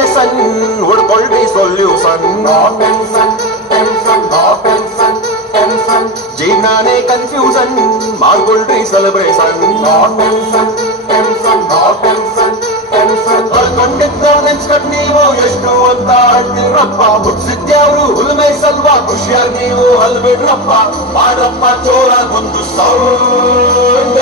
Celebration ಹುಡ್ಕೊಳ್ರಿ solution. ಜೀವನಾನೇ confusion ಮಾಡ್ಕೊಳ್ರಿ celebration. ಕಳ್ಕೊಂಡಿದ್ದ ನೆನ್ಸ್ಕಟ್ ನೀವು ಎಷ್ಟು ಅಂತ ಹೇಳ್ತೀರಪ್ಪ. ಹುಟ್ಟಿಸಿದ್ಯಾವ್ರು ಹುಲ್ಮೆ ಸಲ್ವಾ ಖುಷಿಯಾಗಿ ನೀವು ಅಲ್ಬಿಡ್ರಪ್ಪ. ಮಾಡಪ್ಪ ಜೋರಾಗಿ ಒಂದು ಸೌಂಡ್.